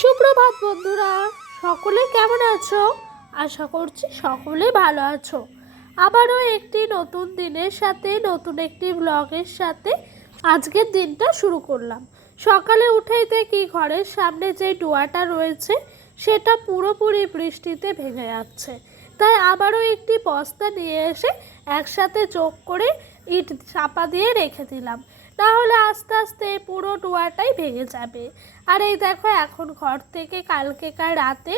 সুপ্রভাত বন্ধুরা, সকলে কেমন আছো? আশা করছি সকলে ভালো আছো। আবারও একটি নতুন দিনের সাথে নতুন একটি ব্লগের সাথে আজকের দিনটা শুরু করলাম। সকালে উঠেই দেখি ঘরের সামনে যে ডোয়াটা রয়েছে সেটা পুরোপুরি বৃষ্টিতে ভেঙে যাচ্ছে। তাই আবারও একটি বস্তা নিয়ে এসে একসাথে যোগ করে ইট চাপা দিয়ে রেখে দিলাম, তাহলে আস্তে আস্তে পুরো ডোয়াটাই ভেঙে যাবে। আর এই দেখো, এখন ঘর থেকে কালকেকার রাতে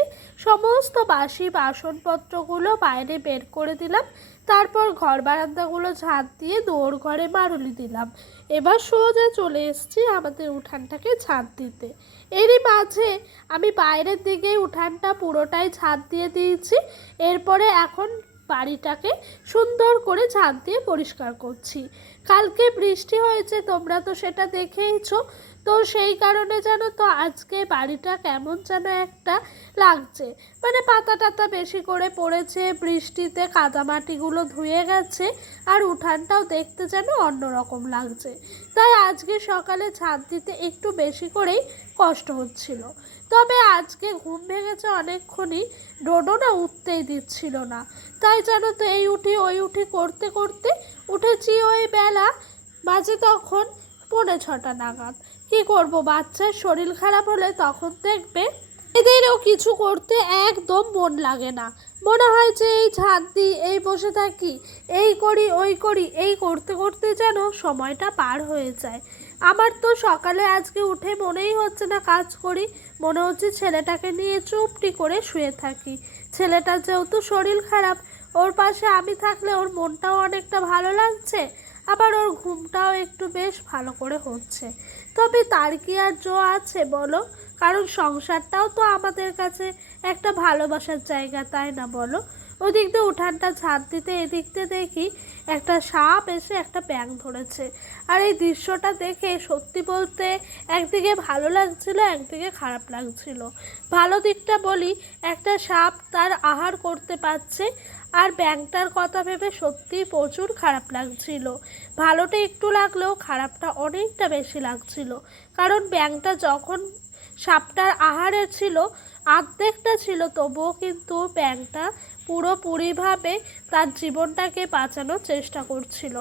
সমস্ত বাসি বাসনপত্রগুলো বাইরে বের করে দিলাম। তারপর ঘর বারান্দাগুলো ঝাঁট দিয়ে দৌড় ঘরে মারুলি দিলাম। এবার সোজা চলে এসেছি আমাদের উঠানটাকে ঝাঁট দিতে। এরই মাঝে আমি বাইরের দিকে উঠানটা পুরোটাই ঝাঁট দিয়ে দিয়েছি। এরপরে এখন বাড়িটাকে সুন্দর করে ঝাঁট দিয়ে পরিষ্কার করছি। কালকে বৃষ্টি হয়েছে, তোমরা তো সেটা দেখেইছো। তো সেই কারণে জানো তো আজকে বাড়িটা কেমন যেন একটা লাগছে, মানে পাতা টাতা বেশি করে পড়েছে, বৃষ্টিতে কাদামাটিগুলো ধুয়ে গেছে, আর উঠানটাও দেখতে যেন অন্যরকম লাগছে। তাই আজকে সকালে ছাদ দিতে একটু বেশি করেই কষ্ট হচ্ছিল। তবে আজকে ঘুম ভেঙেছে অনেকক্ষণই, ডোডো না উঠতেই দিচ্ছিল না। তাই জানো তো এই উঠি ওই উঠি করতে করতে উঠেছি ওই বেলা বাজে তখন 6:45 নাগাদ। কি করব, বাচ্চার শরীর খারাপ হলে তখন দেখবে এদেরও কিছু করতে একদম মন লাগে না। মনে হয় যে এই ঝাঁট দিই, এই বসে থাকি, এই করি ওই করি, এই করতে করতে যেন সময়টা পার হয়ে যায়। আমার তো সকালে আজকে উঠে মনেই হচ্ছে না কাজ করি, মনে হচ্ছে ছেলেটাকে নিয়ে চুপটি করে শুয়ে থাকি। ছেলেটার যেহেতু শরীর খারাপ, ওর পাশে আমি থাকলে ওর মনটাও অনেকটা ভালো লাগছে, আবার ওর ঘুমটাও একটু বেশ ভালো করে হচ্ছে। তবে তার কি আর জো আছে বলো? কারণ সংসারটাও তো আমাদের কাছে একটা ভালোবাসার জায়গা, তাই না বলো? ওদিক দিয়ে উঠানটা ঝাঁট দিতে এদিক দিয়ে দেখি একটা সাপ এসে একটা ব্যাঙ ধরেছে। আর এই দৃশ্যটা দেখে সত্যি বলতে একদিকে ভালো লাগছিল, একদিকে খারাপ লাগছিল। ভালো দিকটা বলি, একটা সাপ তার আহার করতে পারছে, আর ব্যাঙটার কথা ভেবে সত্যিই প্রচুর খারাপ লাগছিল। ভালোটা একটু লাগলেও খারাপটা অনেকটা বেশি লাগছিল। কারণ ব্যাঙটা যখন সাপটার আহারে ছিল, অর্ধেকটা ছিল, তবুও কিন্তু ব্যাঙটা পুরোপুরিভাবে তার জীবনটাকে বাঁচানোর চেষ্টা করছিল।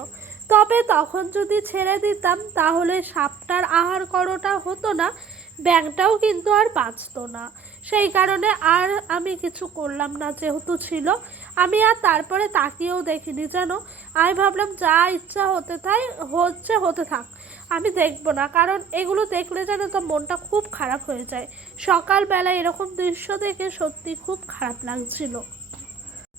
তবে তখন যদি ছেড়ে দিতাম তাহলে সাপটার আহার করাটা হতো না, ব্যাঙটাও কিন্তু আর বাঁচতো না। সেই কারণে আর আমি কিছু করলাম না, যেহেতু ছিল। আমি আর তারপরে তাকিয়েও দেখিনি জানো। আমি ভাবলাম যা ইচ্ছা হতে থাক, আমি দেখবো না। কারণ এগুলো দেখলে জানো তো মনটা খুব খারাপ হয়ে যায়। সকালবেলা এরকম দৃশ্য দেখে সত্যি খুব খারাপ লাগছিল।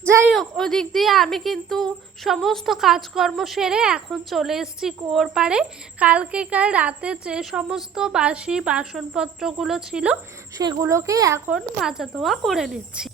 যাই হোক, ওদিক দিয়ে আমি কিন্তু সমস্ত কাজকর্ম সেরে এখন চলে এসেছি কুয়োর পাড়ে। কালকেকার রাতে যে সমস্ত বাসি বাসনপত্রগুলো ছিল সেগুলোকেই এখন মাজা ধোয়া করে নিচ্ছি।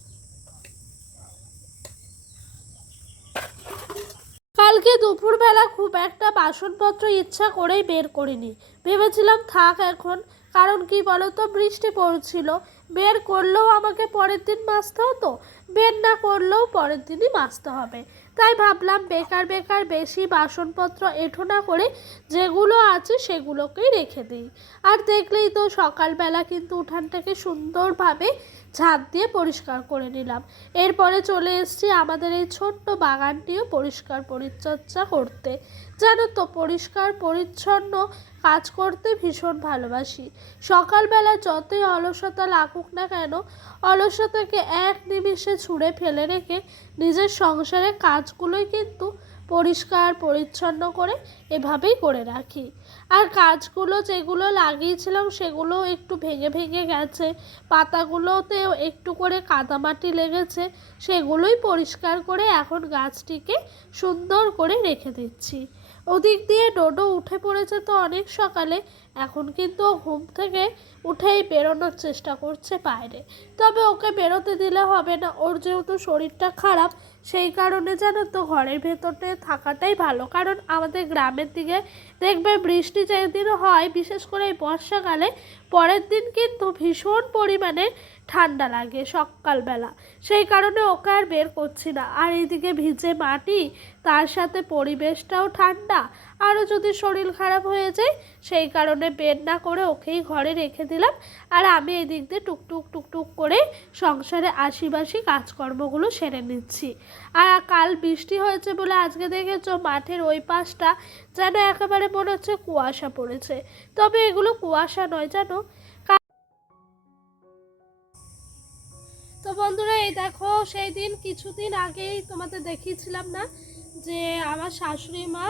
কালকে দুপুরবেলা খুব একটা বাসনপত্র ইচ্ছা করেই বের করিনি, ভেবেছিলাম থাক এখন। কারণ কি বলতো, বৃষ্টি পড়ছিল, বের করলেও আমাকে পরের দিন মাজতে হতো, বের না করলেও পরের দিনই মাজতে হবে। তাই ভাবলাম বেকার বেকার বেশি বাসনপত্র এঁঠো না করে যেগুলো আছে সেগুলোকেই রেখে দিই। আর দেখলেই তো সকালবেলা কিন্তু উঠানটাকে সুন্দরভাবে ঝাঁট দিয়ে পরিষ্কার করে নিলাম। এরপরে চলে এসেছি আমাদের এই ছোট্ট বাগানটিও পরিষ্কার পরিচর্যা করতে। জানো তো, পরিষ্কার পরিচ্ছন্ন কাজ করতে ভীষণ ভালোবাসি। সকালবেলা যতই অলসতা লাগুক না কেন, অলসতাকে এক নিমিষে ছুঁড়ে ফেলে রেখে নিজের সংসারের কাজগুলোই কিন্তু পরিষ্কার পরিচ্ছন্ন করে এভাবেই করে রাখি। আর গাছগুলো যেগুলো লাগিয়েছিলাম সেগুলো একটু ভেঙে ভেঙে গেছে, পাতাগুলোতেও একটু করে কাদামাটি লেগেছে, সেগুলোই পরিষ্কার করে এখন গাছটিকে সুন্দর করে রেখে দিচ্ছি। ওদিক দিয়ে ডোডো উঠে পড়েছে তো অনেক সকালে, এখন কিন্তু ও ঘুম থেকে উঠেই বেরোনোর চেষ্টা করছে বাইরে। তবে ওকে বেরোতে দিলে হবে না, ওর যেহেতু শরীরটা খারাপ, সেই কারণে জানো তো ঘরের ভেতরে থাকাটাই ভালো। কারণ আমাদের গ্রামের দিকে দেখবে বৃষ্টি যেদিন হয়, বিশেষ করে এই বর্ষাকালে, পরের দিন কিন্তু ভীষণ পরিমাণে ঠান্ডা লাগে সকালবেলা। সেই কারণে ওকে আর বের করছি না। আর এইদিকে ভিজে মাটি, তার সাথে পরিবেশটাও ঠান্ডা, আরও যদি শরীর খারাপ হয়ে যায়, সেই কারণে বের না করে ওকেই ঘরে রেখে দিলাম। আর আমি এই দিক দিয়ে টুকটুক টুকটুক করে সংসারে আশিবাসি কাজকর্মগুলো সেরে নিচ্ছি। আর কাল বৃষ্টি হয়েছে বলে আজকে দেখেছো মাঠের ওই পাশটা যেন একেবারে মনে হচ্ছে কুয়াশা পড়েছে, তবে এগুলো কুয়াশা নয় জানো। তো বন্ধুরা, এই দেখো সেই দিন কিছুদিন আগেই তোমাদের দেখিয়েছিলাম না যে আমার শাশুড়ি মা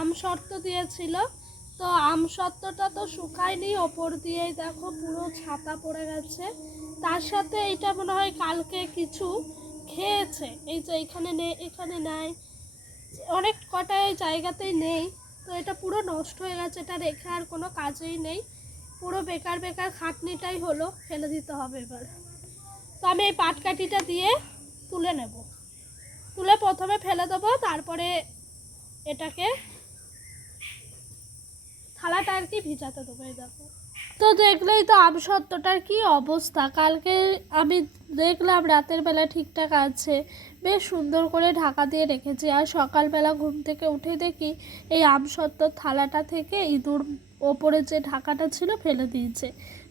আমসত্ত্ব দিয়েছিল। তো আমসত্ত্বটা তো শুকায়নি, ওপর দিয়েই দেখো পুরো ছাতা পড়ে গেছে। তার সাথে এইটা মনে হয় কালকে কিছু খেয়েছে, এই যে এখানে নেই, এখানে নাই, অনেক কটা জায়গাতেই নেই। তো এটা পুরো নষ্ট হয়ে গেছে, এটা রেখে আর কোনো কাজেই নেই, পুরো বেকার বেকার খাটনিটাই হলো, ফেলে দিতে হবে এবার। তো আমি এই পাটকাঠিটা দিয়ে তুলে নেব, তুলে প্রথমে ফেলে দেবো, তারপরে এটাকে থালাটা আর কি ভিজাতে দেবো। এই দেখো, তো দেখলেই তো আমসত্ত্বটার কি অবস্থা। কালকে আমি দেখলাম রাতের বেলা ঠিকঠাক আছে, বেশ সুন্দর করে ঢাকা দিয়ে রেখেছি, আর সকালবেলা ঘুম থেকে উঠে দেখি এই আমসত্ত্বর থালাটা থেকে ইঁদুর ওপরে যে ঢাকাটা ছিল ফেলে দিয়েছে।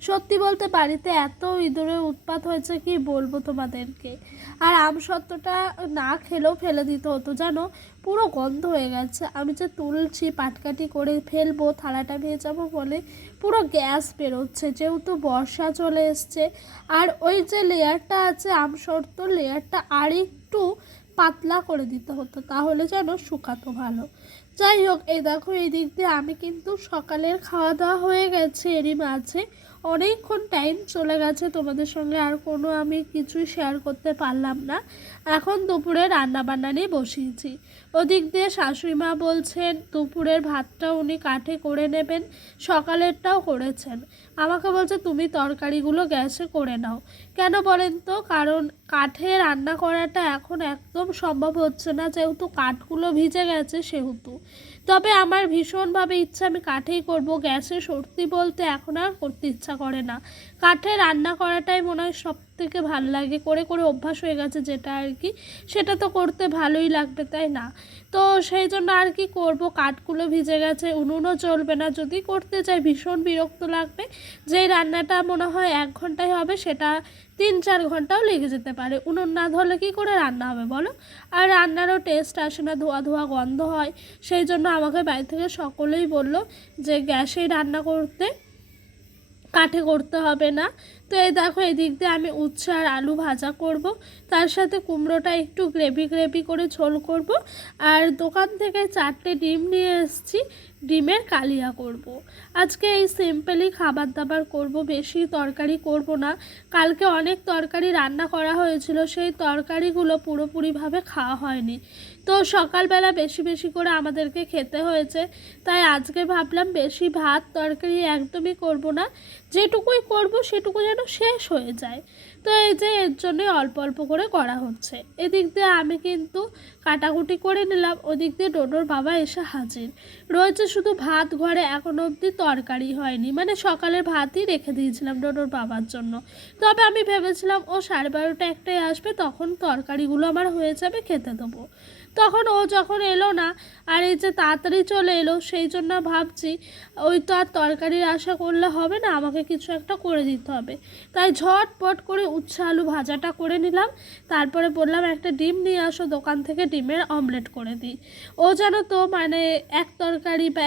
সত্যি বলতে বাড়িতে এত ইঁদুরের উৎপাত হয়েছে কি বলবো তোমাদেরকে। আর আমসত্ত্বটা না খেলেও ফেলে দিতে হতো জানো, পুরো গন্ধ হয়ে গেছে। আমি যে তুলছি পাটকাঠি করে ফেলবো থালাটা ভেজাবো বলে পুরো গ্যাস বেরোচ্ছে, যেহেতু বর্ষা চলে এসছে। আর ওই যে লেয়ারটা আছে আমসত্ত্বর লেয়ারটা আর একটু পাতলা করে দিতে হতো, তাহলে যেন শুকাতো ভালো। যাই হোক, এই দেখো এই দিক দিয়ে আমি কিন্তু সকালের খাওয়া দাওয়া হয়ে গেছে, এরই মাঝে অনেকক্ষণ টাইম চলে গেছে, তোমাদের সঙ্গে আর কোনো আমি কিছুই শেয়ার করতে পারলাম না। এখন দুপুরে রান্নাবান্না নিয়ে বসিয়েছি। ওদিক দিয়ে শাশুড়ি মা বলছেন দুপুরের ভাতটা উনি কাঠে করে নেবেন, সকালেরটাও করেছেন। আমাকে বলছে তুমি তরকারিগুলো গ্যাসে করে নাও। কেন বলেন তো, কারণ কাঠে রান্না করাটা এখন একদম সম্ভব হচ্ছে না, যেহেতু কাঠগুলো ভিজে গেছে সেহেতু। তবে আমার ভীষণভাবে ইচ্ছা আমি কাঠেই করব, গ্যাসে সত্যি বলতে এখন আর করতে ইচ্ছা করে না। কাঠে রান্না করাটাই মনে হয় সব থেকে ভালো লাগে, করে করে অভ্যাস হয়ে গেছে যেটা আর কি, সেটা তো করতে ভালোই লাগবে তাই না। তো সেই জন্য আর কি করব, কাঠগুলো ভিজে গেছে, উনুনও চলবে না, যদি করতে চাই ভীষণ বিরক্ত লাগবে। যেই রান্নাটা মনে হয় 1 ঘন্টায় হবে সেটা 3-4 ঘন্টাও লেগে যেতে পারে, উনুন না ধরলে কী করে রান্না হবে বলো। আর রান্নারও টেস্ট আসে না, ধোয়া ধোয়া গন্ধ হয়। সেই জন্য আমাকে বাড়ি থেকে সকলেই বলল যে গ্যাসেই রান্না করতে, কাঠে করতে হবে না। তো এই দেখো এই দিক দিয়ে আমি উচ্ছে আর আলু ভাজা করব, তার সাথে কুমড়োটা একটু গ্রেভি গ্রেভি করে ঝোল করব। আর দোকান থেকে 4টে ডিম নিয়ে এসেছি, ডিমের কালিয়া করব। আজকে এই সিম্পলি খাবার দাবার করব, বেশি তরকারি করব না। কালকে অনেক তরকারি রান্না করা হয়েছিল, সেই তরকারিগুলো পুরোপুরিভাবে খাওয়া হয়নি। তো সকালবেলা বেশি বেশি করে আমাদেরকে খেতে হয়েছে, তাই আজকে ভাবলাম বেশি ভাত তরকারি একদমই করব না, যেটুকুই করব সেটুকু যেন শেষ হয়ে যায়। তো এই যে এর জন্যই অল্প অল্প করে করা হচ্ছে। এদিক দিয়ে আমি কিন্তু কাটাকুটি করে নিলাম, ওদিক দিয়ে ডোডোর বাবা এসে হাজির রয়েছে। শুধু ভাত ঘরে এখনো অবধি তরকারি হয়নি, মানে সকালের ভাতই রেখে দিয়েছিলাম ডোডোর বাবার জন্য। তবে আমি ভেবেছিলাম ও 12:30-1টায় আসবে, তখন তরকারিগুলো আমার হয়ে যাবে, খেতে দেবো। তখন ও যখন এলো না, আর এই যে তাড়াতাড়ি চলে এলো, সেই জন্য ভাবছি ওই তো আর তরকারির আশা করলে হবে না, আমাকে কিছু একটা করে দিতে হবে। তাই ঝটপট করে উচ্ছে আলু ভাজাটা করে নিলাম, তারপরে বললাম একটা ডিম নিয়ে আসো দোকান থেকে, ডিমের অমলেট করে দিই। ও যেন তো মানে এক তরকারি বা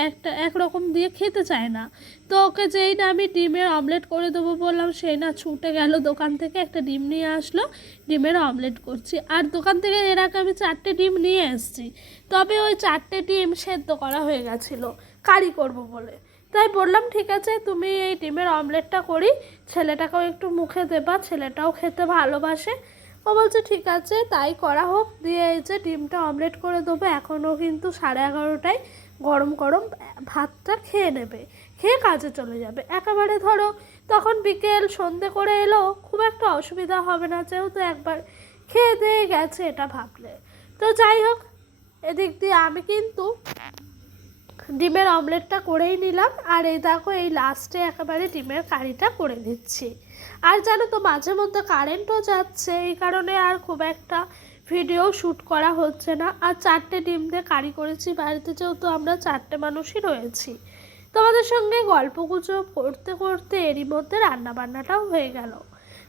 একরকম দিয়ে খেতে চায় না। তো ওকে যেই না আমি ডিমের অমলেট করে দেবো বললাম, সেই না ছুটে গেল দোকান থেকে একটা ডিম নিয়ে আসলো, ডিমের অমলেট করছি। আর দোকান থেকে এর আগে আমি 4টে ডিম নিয়ে এসেছি, তবে ওই 4টে ডিম সেদ্ধ করা হয়ে গেছিলো কারি করব বলে। তাই বললাম ঠিক আছে তুমি এই ডিমের অমলেটটা করি, ছেলেটাকেও একটু মুখে দেবা, ছেলেটাও খেতে ভালোবাসে। ও বলছে ঠিক আছে তাই করা হোক। দিয়ে এই যে ডিমটা অমলেট করে দেবো, এখনও কিন্তু 11:30টায় গরম গরম ভাতটা খেয়ে নেবে, খেয়ে কাজে চলে যাবে একেবারে। ধরো তখন বিকেল সন্ধে করে এলো, খুব একটা অসুবিধা হবে না, যেহেতু একবার খেয়ে দিয়ে গেছে এটা ভাবলে। তো যাই হোক, এদিক দিয়ে আমি কিন্তু ডিমের অমলেটটা করেই নিলাম, আর এই দেখো এই লাস্টে একেবারে ডিমের কারিটা করে নিচ্ছি। আর জানো তো মাঝে মধ্যে কারেন্টও যাচ্ছে, এই কারণে আর খুব একটা ভিডিও শ্যুট করা হচ্ছে না। আর 4টে ডিম দিয়ে কারি করেছি বাড়িতে, যেহেতু আমরা 4টে মানুষই রয়েছি। তোমাদের সঙ্গে গল্পগুজব করতে করতে এরই মধ্যে রান্নাবান্নাটাও হয়ে গেল।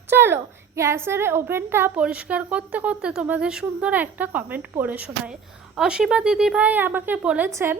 চলো গ্যাসের ওভেনটা পরিষ্কার করতে করতে তোমাদের সুন্দর একটা কমেন্ট পড়ে শোনায়। অসীমা দিদিভাই আমাকে বলেছেন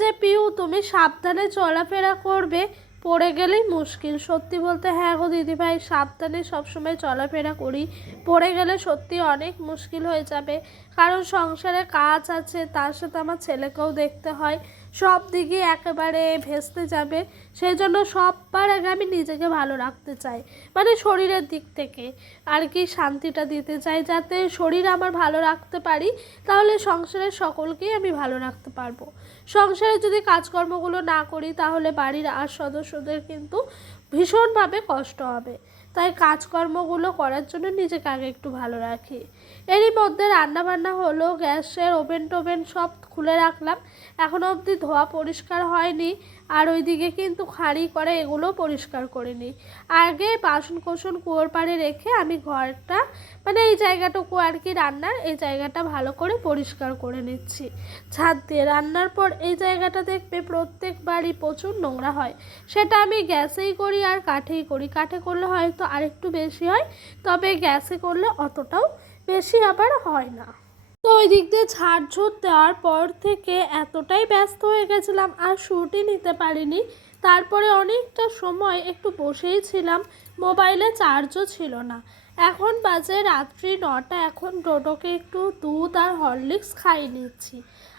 যে পিউ তুমি সাবধানে চলাফেরা করবে, পড়ে গেলেই মুশকিল। সত্যি বলতে হ্যাঁ গো দিদিভাই, সাবধানে সবসময় চলাফেরা করি, পড়ে গেলে সত্যি অনেক মুশকিল হয়ে যাবে। কারণ সংসারে কাজ আছে, তার সাথে আমার ছেলেকেও দেখতে হয়, সব দিকে একেবারে ভেস্তে যাবে। সেই জন্য সববার আগে আমি নিজেকে ভালো রাখতে চাই, মানে শরীরের দিক থেকে আর কি শান্তিটা দিতে চাই, যাতে শরীর আমার ভালো রাখতে পারি, তাহলে সংসারের সকলকেই আমি ভালো রাখতে পারবো। সংসারে যদি কাজকর্মগুলো না করি তাহলে বাড়ির আর সদস্যদের কিন্তু ভীষণভাবে কষ্ট হবে। তাই কাজকর্মগুলো করার জন্য নিজেকে আগে একটু ভালো রাখি। এরই মধ্যে রান্নাবান্না হলো, গ্যাসের ওভেন টোভেন সব খুলে রাখলাম, এখনও অবধি ধোয়া পরিষ্কার হয়নি। আর ওইদিকে কিন্তু হাঁড়ি করে এগুলো পরিষ্কার করে নিই। আগে বাসন কোসন কুয়োর পাড়ে রেখে আমি ঘরটা, মানে এই জায়গাটুকু আর কি রান্নার, এই জায়গাটা ভালো করে পরিষ্কার করে নিচ্ছি ছাদ দিয়ে। রান্নার পর এই জায়গাটা দেখবে প্রত্যেকবারই প্রচুর নোংরা হয়, সেটা আমি গ্যাসেই করি আর কাঠেই করি। কাঠে করলে হয়তো আরেকটু বেশি হয়, তবে গ্যাসে করলে অতটাও বেশি আবার হয় না। তো ওই দিক দিয়ে ঝাড়ঝুট দেওয়ার পর থেকে এতটাই ব্যস্ত হয়ে গেছিলাম আর শ্যুটই নিতে পারিনি। তারপরে অনেকটা সময় একটু বসেই ছিলাম, মোবাইলে চার্জও ছিল না। এখন বাজে রাত্রি 9টা। এখন ডোডোকে একটু দুধ আর হরলিক্স খাইয়ে নিচ্ছি।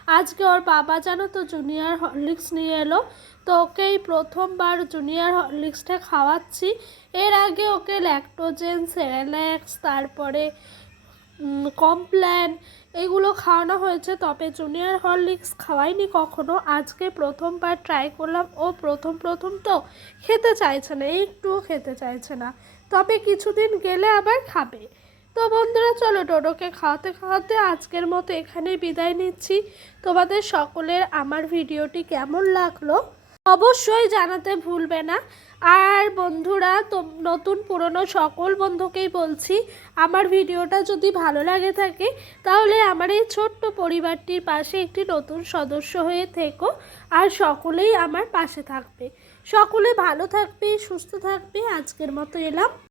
আজকে ওর বাবা জানো তো জুনিয়র হরলিক্স নিয়ে এলো, তো ওকেই প্রথমবার জুনিয়র হরলিক্সটা খাওয়াচ্ছি। এর আগে ওকে ল্যাকটোজেন, সেরেল্যাক্স, তারপরে কমপ্ল্যান এগুলো খাওয়ানো হয়েছে, তবে জুনিয়র হরলিক্স খাওয়াইনি কখনো। আজকে প্রথমবার ট্রাই করলাম। ও প্রথম তো খেতে চাইছে না, একটুও খেতে চাইছে না, তবে কিছুদিন গেলে আবার খাবে। তো বন্ধুরা চলো ডোডোকে খাওয়াতে খাওয়াতে আজকের মতো এখানেই বিদায় নিচ্ছি। তোমাদের সকলের আমার ভিডিওটি কেমন লাগলো অবশ্যই জানাতে ভুলবে না। আর বন্ধুরা, তো নতুন পুরনো সকল বন্ধুকেই বলছি, আমার ভিডিওটা যদি ভালো লাগে থাকে তাহলে আমার এই ছোট্ট পরিবারটির পাশে একটি নতুন সদস্য হয়ে থেকো, আর সকলেই আমার পাশে থাকবে। সকলে ভালো থাকবে, সুস্থ থাকবে। আজকের মতো এলাম।